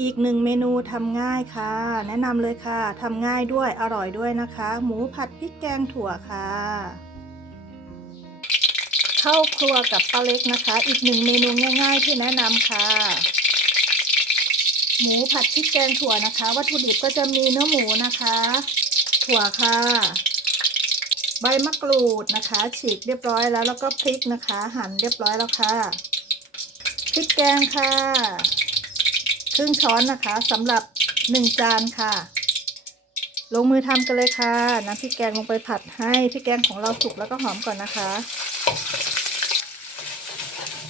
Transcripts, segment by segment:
อีกหนึ่งเมนูทำง่ายค่ะ แนะนำเลยค่ะทำง่ายด้วยอร่อยด้วยนะคะ หมูผัดพริกแกงถั่วค่ะ เข้าครัวกับป้าเล็กนะคะ อีกหนึ่งเมนูง่าย ๆ ที่แนะนำค่ะ หมูผัดพริกแกงถั่วนะคะ วัตถุดิบก็จะมีเนื้อหมูนะคะ ถั่วค่ะ ใบมะกรูดนะคะ ฉีกเรียบร้อยแล้วแล้วก็พริกนะคะ หั่นเรียบร้อยแล้วค่ะพริกแกงค่ะ ครึ่งช้อนนะคะสำหรับหนึ่งจานค่ะ ลงมือทำกันเลยค่ะน้ำพริกแกงลงไปผัดให้พริกแกงของเราสุกแล้วก็หอมก่อนนะคะ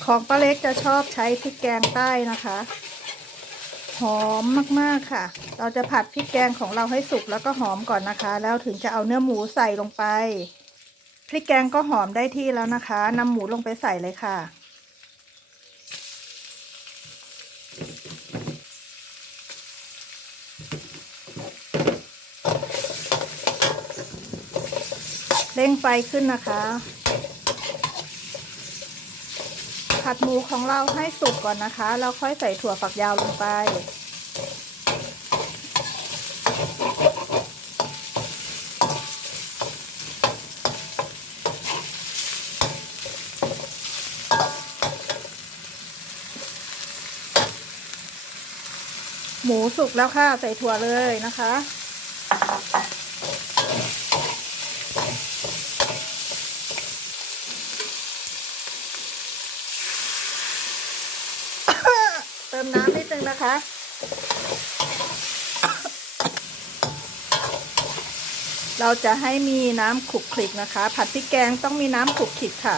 ของป้าเล็กจะชอบใช้พริกแกงใต้นะคะ หอมมากๆค่ะ เราจะผัดพริกแกงของเราให้สุกแล้วก็หอมก่อนนะคะ แล้วถึงจะเอาเนื้อหมูใส่ลงไปพริกแกงก็หอมได้ที่แล้วนะคะนำหมูลงไปใส่เลยค่ะ เร่งไฟขึ้นนะคะ ผัดหมูของเราให้สุกก่อนนะคะแล้วค่อยใส่ถั่วฝักยาวลงไป หมูสุกแล้วค่ะ ใส่ถั่วเลยนะคะ เติมน้ำนิดนึงนะคะ เราจะให้มีน้ำขลุกคลิกนะคะ ผัดพริกแกงต้องมีน้ำขลุกคลิกค่ะ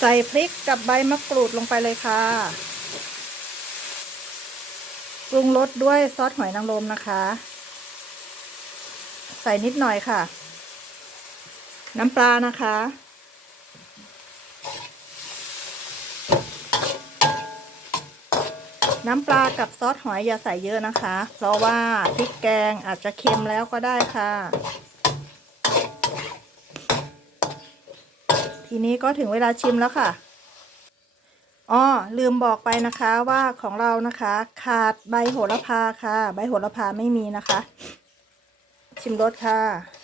ใส่พริกกับใบมะกรูดลงไปเลยค่ะ ปรุงรสด้วยซอสหอยนางรมนะคะ ใส่นิดหน่อยค่ะ น้ำปลานะคะ น้ำปลากับซอสหอยอย่าใส่เยอะนะคะ เพราะว่าพริกแกงอาจจะเค็มแล้วก็ได้ค่ะ ทีนี้ก็ถึงเวลาชิมแล้วค่ะอ๋อลืมบอกไปนะคะว่าของเรานะคะ ขาดใบโหระพาค่ะ ใบโหระพาไม่มีนะคะ ชิมรสค่ะ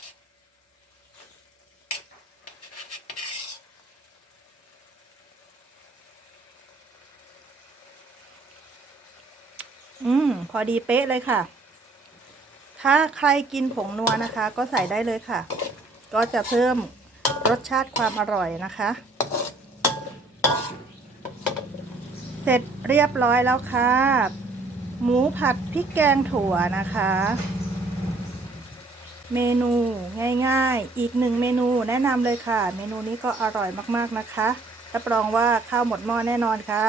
อืม พอดีเป๊ะเลยค่ะ ถ้าใครกินผงนัวนะคะ ก็ใส่ได้เลยค่ะ ก็จะเพิ่มรสชาติความอร่อยนะคะ เสร็จเรียบร้อยแล้วค่ะ หมูผัดพริกแกงถั่วนะคะ เมนูง่ายๆ อีกหนึ่งเมนูแนะนำเลยค่ะ เมนูนี้ก็อร่อยมากๆนะคะรับรองว่าข้าวหมดหม้อแน่นอนค่ะ